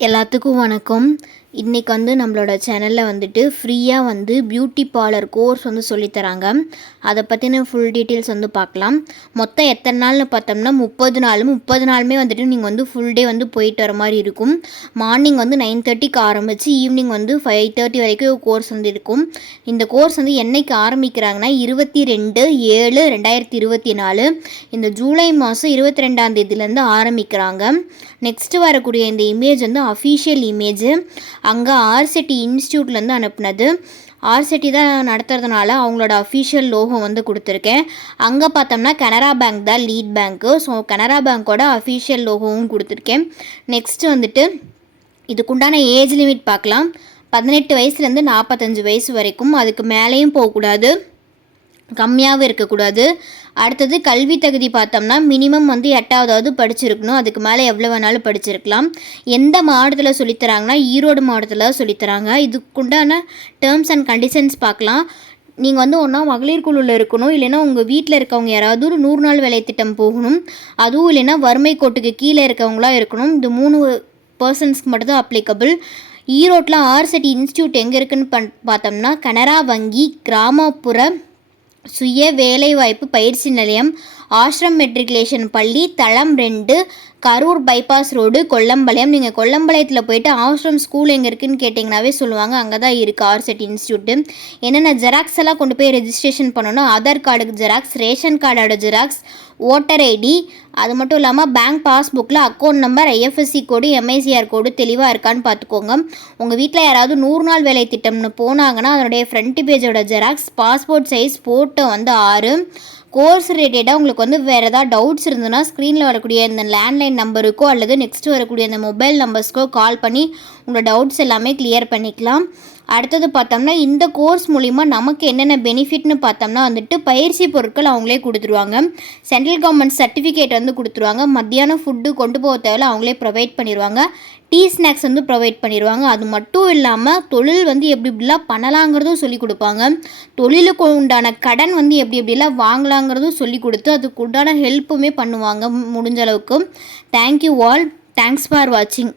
எல்லாத்துக்கும் வணக்கம். இன்றைக்கி வந்து நம்மளோட சேனலில் வந்துட்டு ஃப்ரீயாக வந்து பியூட்டி பார்லர் கோர்ஸ் வந்து சொல்லித்தராங்க அதை பற்றின ஃபுல் டீட்டெயில்ஸ் வந்து பார்க்கலாம். மொத்தம் எத்தனை நாள்னு பார்த்தோம்னா முப்பது நாள். முப்பது நாளுமே வந்துட்டு நீங்கள் வந்து ஃபுல் டே வந்து போயிட்டு வர மாதிரி இருக்கும். மார்னிங் வந்து நைன் தேர்ட்டிக்கு ஆரம்பித்து ஈவினிங் வந்து ஃபைவ் தேர்ட்டி வரைக்கும் கோர்ஸ் வந்து இருக்கும். இந்த கோர்ஸ் வந்து என்னைக்கு ஆரம்பிக்கிறாங்கன்னா இருபத்தி ரெண்டு ஏழு ரெண்டாயிரத்தி இருபத்தி நாலு. இந்த ஜூலை மாதம் இருபத்தி ரெண்டாம் தேதியிலேருந்து ஆரம்பிக்கிறாங்க. நெக்ஸ்ட்டு வரக்கூடிய இந்த இமேஜ் வந்து அஃபீஷியல் இமேஜ் அங்கே ஆர்சிட்டி இன்ஸ்டியூட்லேருந்து அனுப்புனது. ஆர்சிட்டி தான் நடத்துறதுனால அவங்களோட அஃபீஷியல் லோகோ வந்து கொடுத்துருக்கேன். அங்கே பார்த்தோம்னா கனரா பேங்க் தான் லீட் பேங்க்கு ஸோ கனரா பேங்க்கோட அஃபீஷியல் லோகோவும் கொடுத்துருக்கேன். நெக்ஸ்ட்டு வந்துட்டு இதுக்குண்டான ஏஜ் லிமிட் பார்க்கலாம். பதினெட்டு வயசுலேருந்து நாற்பத்தஞ்சு வயசு வரைக்கும் அதுக்கு மேலேயும் போகக்கூடாது. கம்மியாகவும் இருக்கக்கூடாது. அடுத்தது கல்வி தகுதி பார்த்தோம்னா மினிமம் வந்து எட்டாவதாவது படிச்சிருக்கணும். அதுக்கு மேலே எவ்வளோ வேணாலும் படிச்சிருக்கலாம். எந்த மாவட்டத்தில் சொல்லித்தராங்கன்னா ஈரோடு மாவட்டத்தில் தான் சொல்லித்தராங்க. இதுக்குண்டான டேர்ம்ஸ் அண்ட் கண்டிஷன்ஸ் பார்க்கலாம். நீங்கள் வந்து ஒன்றா மகளிர் குழுவில் இருக்கணும். இல்லைன்னா உங்கள் வீட்டில் இருக்கவங்க யாராவது ஒரு நூறு நாள் வேலை திட்டம் போகணும். அதுவும் இல்லைன்னா வறுமை கோட்டுக்கு கீழே இருக்கவங்களாம் இருக்கணும். இந்த மூணு பர்சன்ஸ்க்கு மட்டும்தான் அப்ளிகபிள் ஈரோட்டில் ஆர்சிட்டி இன்ஸ்டியூட் எங்கே இருக்குன்னு பண் பார்த்தோம்னா கனரா வங்கி கிராமப்புற சுய வேலைவாய்ப்பு பயிற்சி நிலையம் ஆஷ்ரம் மெட்ரிகுலேஷன் பள்ளி தளம் ரெண்டு கரூர் பைபாஸ் ரோடு கொல்லம்பாளையம். நீங்கள் கொல்லம்பாளையத்தில் போயிட்டு ஆஷ்ரம் ஸ்கூல் எங்கே இருக்குதுன்னு கேட்டிங்கனாவே சொல்லுவாங்க. அங்கே தான் இருக்குது ஆர்செட் இன்ஸ்டியூட்டு. என்னென்ன ஜெராக்ஸ் எல்லாம் கொண்டு போய் ரெஜிஸ்ட்ரேஷன் பண்ணணும்? ஆதார் கார்டுக்கு ஜெராக்ஸ் ரேஷன் கார்டோட ஜெராக்ஸ் ஓட்டர் ஐடி அது மட்டும் இல்லாமல் bank பாஸ்புக்கில் account number IFSC code MICR code தெளிவாக இருக்கான்னு பார்த்துக்கோங்க உங்கள் வீட்டில் யாராவது நூறு நாள் வேலை திட்டம்னு போனாங்கன்னா அதனுடைய ஃப்ரண்ட் பேஜோட ஜெராக்ஸ் பாஸ்போர்ட் சைஸ் ஃபோட்டோ வந்து ஆறு. கோர்ஸ் ரிலேட்டடாக உங்களுக்கு வந்து வேறு ஏதாவது டவுட்ஸ் இருந்ததுன்னா ஸ்க்ரீனில் வரக்கூடிய இந்த லேண்ட்லைன் நம்பருக்கோ அல்லது நெக்ஸ்ட் வரக்கூடிய இந்த மொபைல் நம்பர்ஸ்க்கோ கால் பண்ணி உங்களோட டவுட்ஸ் எல்லாமே கிளியர் பண்ணிக்கலாம். அடுத்தது பார்த்தோம்னா இந்த கோர்ஸ் மூலிமா நமக்கு என்னென்ன பெனிஃபிட்னு பார்த்தோம்னா வந்துட்டு பயிற்சி பொருட்கள் அவங்களே கொடுத்துருவாங்க. சென்ட்ரல் கவர்மெண்ட் சர்டிஃபிகேட் வந்து கொடுத்துருவாங்க. மத்தியானம் ஃபுட்டு கொண்டு போக தேவையில்ல அவங்களே ப்ரொவைட் பண்ணிடுவாங்க டீ ஸ்நாக்ஸ் வந்து ப்ரொவைட் பண்ணிடுவாங்க அது மட்டும் இல்லாமல் தொழில் வந்து எப்படி எப்படிலாம் பண்ணலாங்கிறதும் சொல்லி கொடுப்பாங்க. தொழிலுக்கு உண்டான கடன் வந்து எப்படி எப்படிலாம் வாங்கலாங்கிறதும் சொல்லி கொடுத்து அதுக்கு உண்டான ஹெல்ப்புமே பண்ணுவாங்க முடிஞ்ச அளவுக்கு. தேங்க்யூ ஆல் தேங்க்ஸ் ஃபார் வாட்சிங்